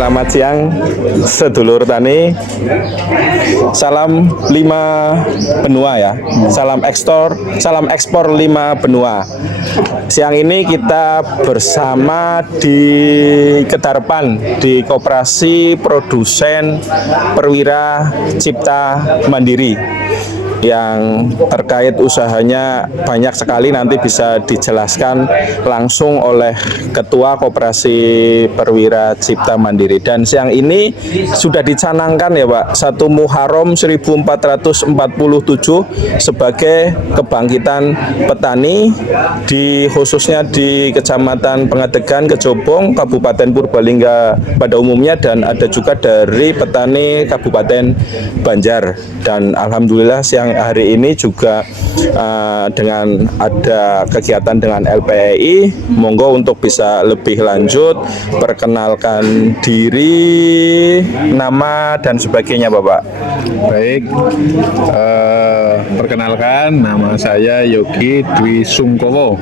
Selamat siang sedulur tani. Salam 5 benua ya. Salam ekspor 5 benua. Siang ini kita bersama di Kedarpan di Koperasi Produsen Perwira Cipta Mandiri, yang terkait usahanya banyak sekali, nanti bisa dijelaskan langsung oleh Ketua Koperasi Perwira Cipta Mandiri. Dan siang ini sudah dicanangkan ya Pak, 1 Muharram 1447 sebagai kebangkitan petani khususnya di Kecamatan Pengadegan, Kejobong, Kabupaten Purbalingga pada umumnya, dan ada juga dari petani Kabupaten Banjar. Dan alhamdulillah siang hari ini juga dengan ada kegiatan dengan LPEI, monggo untuk bisa lebih lanjut perkenalkan diri, nama dan sebagainya Bapak. Baik, perkenalkan, nama saya Yogi Dwi Sungkowo.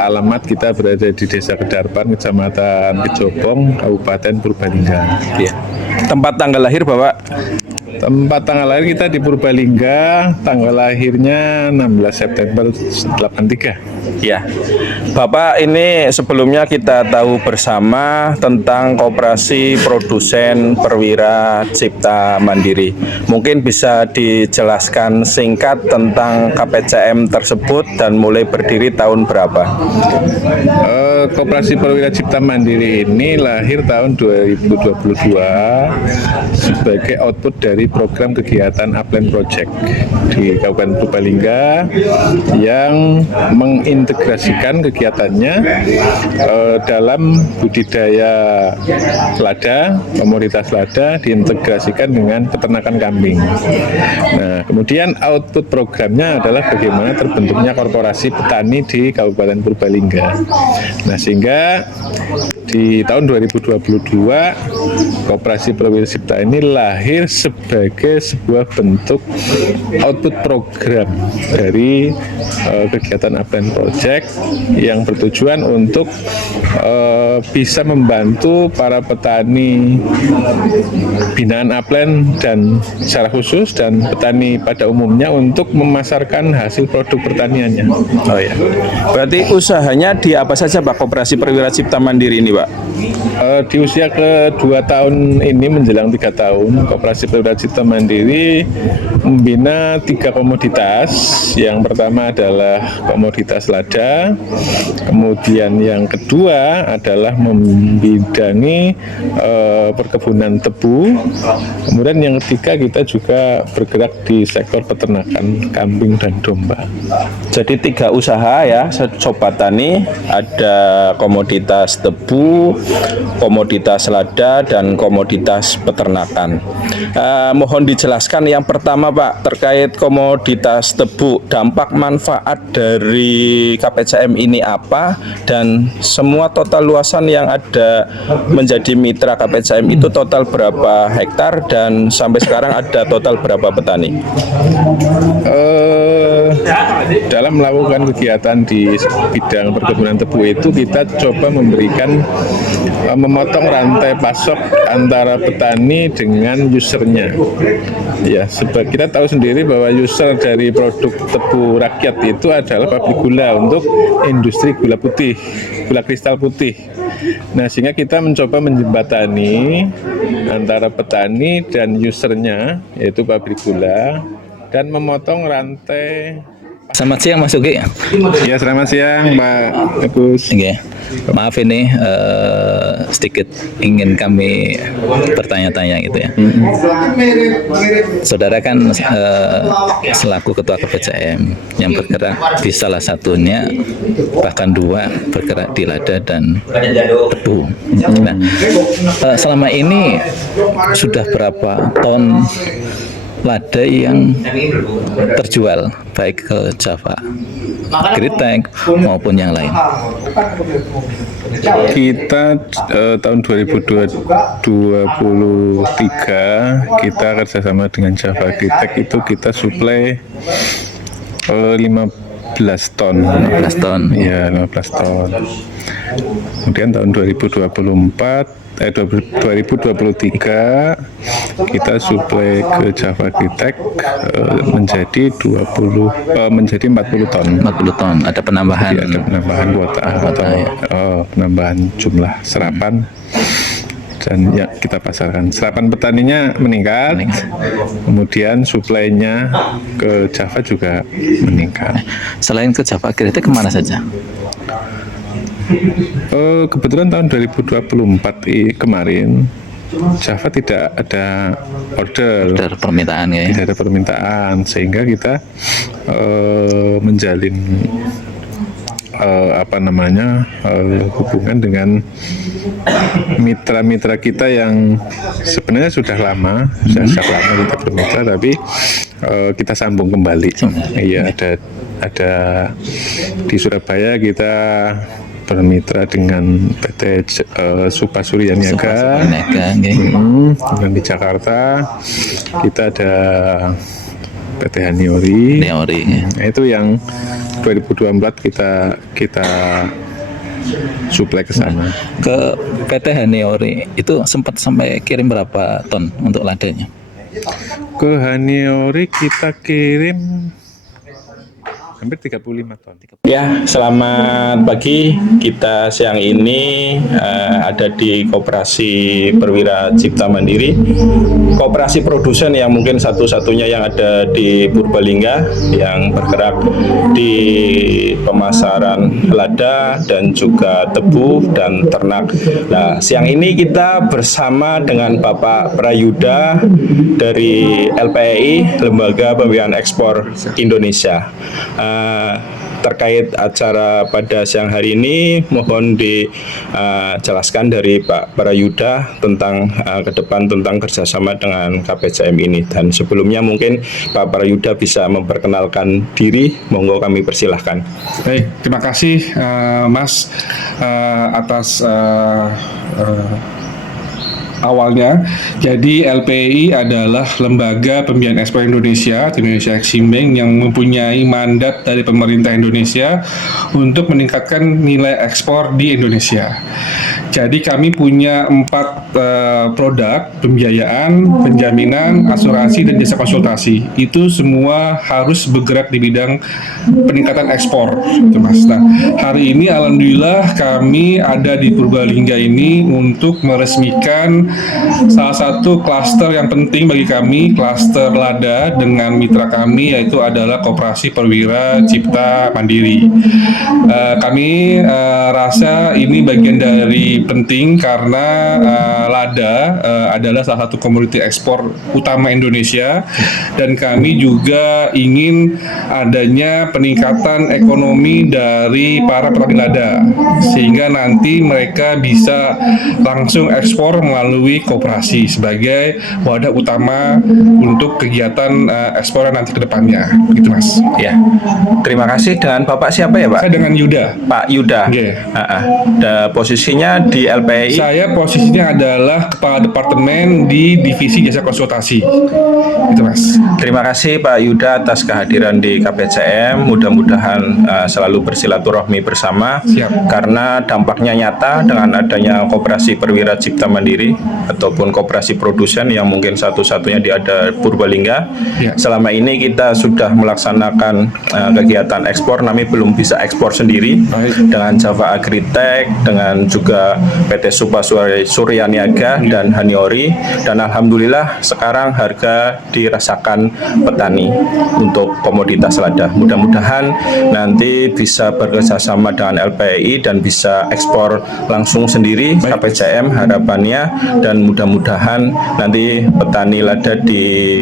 Alamat kita berada di Desa Kedarpan, Kecamatan Kejobong, Kabupaten Purbalingga. Ya. Tempat tanggal lahir Bapak? Tempat tanggal lahir kita di Purbalingga, tanggal lahirnya 16 September 83. Ya, Bapak, ini sebelumnya kita tahu bersama tentang Koperasi Produsen Perwira Cipta Mandiri. Mungkin bisa dijelaskan singkat tentang KPCM tersebut dan mulai berdiri tahun berapa? Koperasi Perwira Cipta Mandiri ini lahir tahun 2022 sebagai output dari program kegiatan Upland Project di Kabupaten Purbalingga yang mengintegrasikan kegiatannya dalam budidaya lada, komoditas lada diintegrasikan dengan peternakan kambing. Nah, kemudian output programnya adalah bagaimana terbentuknya korporasi petani di Kabupaten Purbalingga. Nah, sehingga di tahun 2022 Koperasi Perwira Cipta ini lahir sebagai sebuah bentuk output program dari kegiatan Upland Project yang bertujuan untuk bisa membantu para petani binaan Upland dan secara khusus dan petani pada umumnya untuk memasarkan hasil produk pertaniannya. Oh ya, berarti usahanya di apa saja Pak Koperasi Perwira Cipta Mandiri ini Pak? Di usia ke-2 tahun ini menjelang 3 tahun, Koperasi Perwira Cipta Mandiri membina 3 komoditas. Yang pertama adalah komoditas lada, kemudian yang kedua adalah membidangi perkebunan tebu, kemudian yang ketiga kita juga bergerak di sektor peternakan kambing dan domba. Jadi 3 usaha ya Sobat Tani, ada komoditas tebu, komoditas lada, dan komoditas peternakan. Mohon dijelaskan yang pertama Pak, terkait komoditas tebu, dampak manfaat dari KPCM ini apa, dan semua total luasan yang ada menjadi mitra KPCM itu total berapa hektar, dan sampai sekarang ada total berapa petani? Dalam melakukan kegiatan di bidang perkebunan tebu itu kita coba memberikan memotong rantai pasok antara petani dengan usernya. Ya, sebab kita tahu sendiri bahwa user dari produk tebu rakyat itu adalah pabrik gula untuk industri gula putih, gula kristal putih. Nah, sehingga kita mencoba menjembatani antara petani dan usernya, yaitu pabrik gula, dan memotong rantai. Selamat siang Mas Ugi. Ya, selamat siang Pak Agus. Okay. Maaf ini sedikit ingin kami bertanya-tanya gitu ya. Saudara kan selaku Ketua KPCM yang bergerak di salah satunya, bahkan 2 bergerak di lada dan tebu. Nah, selama ini sudah berapa ton lada yang terjual baik ke Java, Gritek maupun yang lain? Kita tahun 2023 kita kerjasama dengan Java Gritek itu kita suplai 15 ton. 15 ton. Ya, 15 ton. Kemudian tahun 2024 2023 kita suplai ke Java Agritech menjadi 40 ton. 40 ton. Ada penambahan. Jadi ada penambahan kuota atau penambahan jumlah serapan. Dan ya kita pasarkan. Serapan petaninya meningkat, kemudian suplainya ke Java juga meningkat. Selain ke Java Agritech kemana saja? Kebetulan tahun 2024 kemarin Java tidak ada order Permintaan ya. tidak ada permintaan, sehingga kita menjalin hubungan dengan mitra-mitra kita yang sebenarnya sudah lama kita bermitra, tapi kita sambung kembali. Iya, ada di Surabaya kita bermitra dengan PT Supa Surya Niaga. Dan di Jakarta kita ada PT Haniori. Ya. Itu yang 2024 kita suplai ke sana. Ke PT Haniori itu sempat sampai kirim berapa ton untuk ladanya? Ke Haniori kita kirim hampir 35 ton. Ya, selamat pagi. Kita siang ini ada di Koperasi Perwira Cipta Mandiri, koperasi produsen yang mungkin satu-satunya yang ada di Purbalingga, yang bergerak di pemasaran lada dan juga tebu dan ternak. Nah, siang ini kita bersama dengan Bapak Prayudha dari LPEI, Lembaga Pembiayaan Ekspor Indonesia. Terkait acara pada siang hari ini, mohon dijelaskan dari Pak Prayudha tentang ke depan tentang kerjasama dengan KPCM ini. Dan sebelumnya mungkin Pak Prayudha bisa memperkenalkan diri, monggo kami persilahkan. Baik, terima kasih Mas atas awalnya. Jadi LPEI adalah Lembaga Pembiayaan Ekspor Indonesia Exim Bank, yang mempunyai mandat dari pemerintah Indonesia untuk meningkatkan nilai ekspor di Indonesia. Jadi kami punya 4 produk: pembiayaan, penjaminan, asuransi, dan jasa konsultasi. Itu semua harus bergerak di bidang peningkatan ekspor, Mas. Nah, hari ini alhamdulillah kami ada di Purbalingga ini untuk meresmikan salah satu klaster yang penting bagi kami, klaster lada, dengan mitra kami yaitu adalah Koperasi Perwira Cipta Mandiri. Kami rasa ini bagian dari penting karena lada adalah salah satu komoditi ekspor utama Indonesia, dan kami juga ingin adanya peningkatan ekonomi dari para petani lada sehingga nanti mereka bisa langsung ekspor melalui koperasi sebagai wadah utama untuk kegiatan ekspor nanti ke depannya, gitu Mas. Ya, terima kasih. Dengan Bapak siapa ya, Pak? Saya dengan Yuda. Pak Yuda. Posisinya di LPEI. Saya posisinya adalah kepala departemen di divisi jasa konsultasi, gitu Mas. Terima kasih Pak Yuda atas kehadiran di KPCM. Mudah-mudahan selalu bersilaturahmi bersama. Siap. Karena dampaknya nyata dengan adanya Koperasi Perwira Cipta Mandiri ataupun koperasi produsen yang mungkin satu-satunya di ada Purbalingga. Ya. Selama ini kita sudah melaksanakan kegiatan ekspor, namun belum bisa ekspor sendiri. Baik. Dengan Java Agritech, dengan juga PT Supa Surya Niaga dan Haniori, dan alhamdulillah sekarang harga dirasakan petani untuk komoditas lada. Mudah-mudahan nanti bisa bekerjasama dengan LPEI dan bisa ekspor langsung sendiri. KPCM harapannya, dan mudah-mudahan nanti petani lada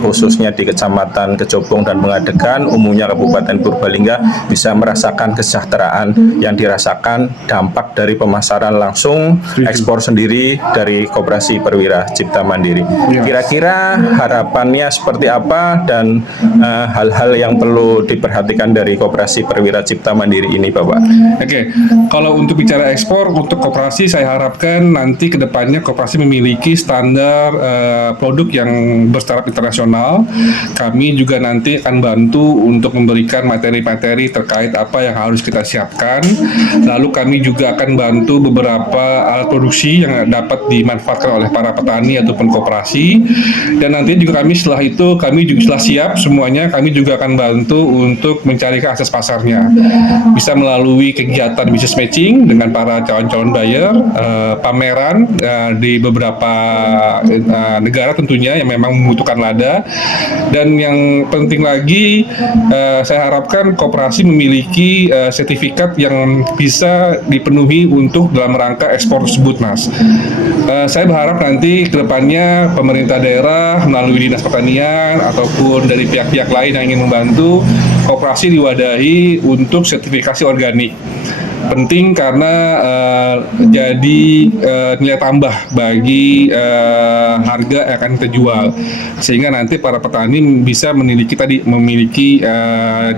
khususnya di Kecamatan Kejobong dan Pengadegan, umumnya Kabupaten Purbalingga, bisa merasakan kesejahteraan yang dirasakan dampak dari pemasaran langsung, ekspor sendiri dari Koperasi Perwira Cipta Mandiri. Kira-kira harapannya seperti apa dan hal-hal yang perlu diperhatikan dari Koperasi Perwira Cipta Mandiri ini, Bapak? Oke, kalau untuk bicara ekspor, untuk koperasi saya harapkan nanti ke depannya koperasi memiliki standar produk yang bertaraf internasional. Kami juga nanti akan bantu untuk memberikan materi-materi terkait apa yang harus kita siapkan. Lalu kami juga akan bantu beberapa alat produksi yang dapat dimanfaatkan oleh para petani ataupun koperasi. Dan nanti juga kami setelah itu, kami juga setelah siap semuanya, kami juga akan bantu untuk mencari akses pasarnya. Bisa melalui kegiatan business matching dengan para calon-calon buyer, pameran di beberapa negara tentunya yang memang membutuhkan lada. Dan yang penting lagi, saya harapkan koperasi memiliki sertifikat yang bisa dipenuhi untuk dalam rangka ekspor tersebut, Mas. Saya berharap nanti ke depannya pemerintah daerah melalui Dinas Pertanian ataupun dari pihak-pihak lain yang ingin membantu koperasi diwadahi untuk sertifikasi organik. Penting karena jadi nilai tambah bagi harga yang akan kita jual, sehingga nanti para petani bisa memiliki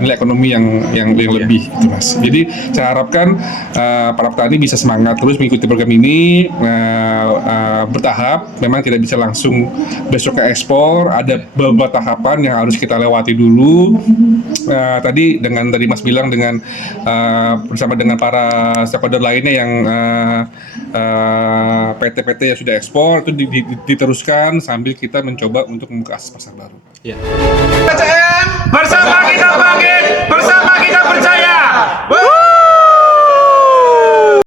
nilai ekonomi yang lebih, gitu, Mas. Jadi saya harapkan para petani bisa semangat terus mengikuti program ini, bertahap. Memang tidak bisa langsung besok ke ekspor, ada beberapa tahapan yang harus kita lewati dulu. Tadi Mas bilang dengan bersama dengan para stakeholder lainnya yang PT-PT yang sudah ekspor itu diteruskan sambil kita mencoba untuk membuka akses pasar baru.